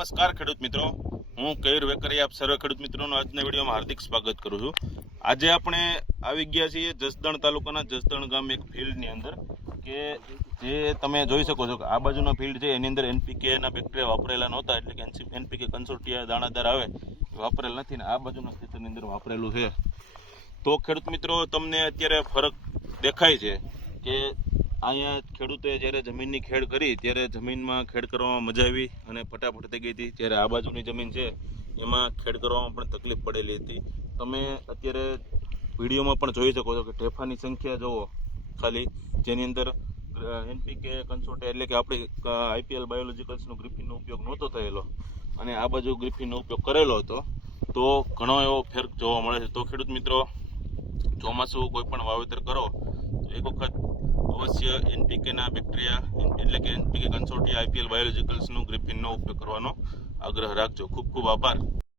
નમસ્કાર ખેડૂત મિત્રો. હું કયુર વેકરી આપ સર્વે ખેડૂત મિત્રોનું આજના વિડીયોમાં હાર્દિક સ્વાગત કરું છું. આજે આપણે આવી ગયા છીએ જસદણ તાલુકાના જસદણ ગામ એક ફિલ્ડની અંદર કે જે તમે જોઈ શકો છો કે આ બાજુનો ફિલ્ડ છે, એની અંદર એનપીકે ના બેક્ટેરિયા વાપરેલા નહોતા, એટલે કે એનપીકે કન્સોર્ટિયા દાણાદાર આવે વાપરેલ નથી ને આ બાજુના ખેતરની અંદર વાપરેલું છે. તો ખેડૂત મિત્રો, તમને અત્યારે ફરક દેખાય છે કે અહીંયા ખેડૂતે જ્યારે જમીનની ખેડ કરી, ત્યારે જમીનમાં ખેડ કરવામાં મજા આવી અને ફટાફટ થઈ ગઈ હતી. જ્યારે આ બાજુની જમીન છે, એમાં ખેડ કરવામાં પણ તકલીફ પડેલી હતી. તમે અત્યારે વિડીયોમાં પણ જોઈ શકો છો કે ઢેફાની સંખ્યા જુઓ ખાલી. જેની અંદર એનપીકે કન્સોર્ટ એટલે કે આપણી આઈપીએલ બાયોલોજીકલ્સનો ગ્રીફીનનો ઉપયોગ નહોતો થયેલો અને આ બાજુ ગ્રીફીનનો ઉપયોગ કરેલો હતો, તો ઘણો એવો ફેર જોવા મળે છે. તો ખેડૂત મિત્રો, ચોમાસું કોઈ પણ વાવેતર કરો, તો એક વખત અવશ્ય એનપીકેના બેક્ટેરિયા એટલે કે એનપીકે કન્સોર્ટિયા આઈપીએલ બાયોલોજીકલ્સનું ગ્રીફિનનો ઉપયોગ કરવાનો આગ્રહ રાખજો. ખૂબ ખૂબ આભાર.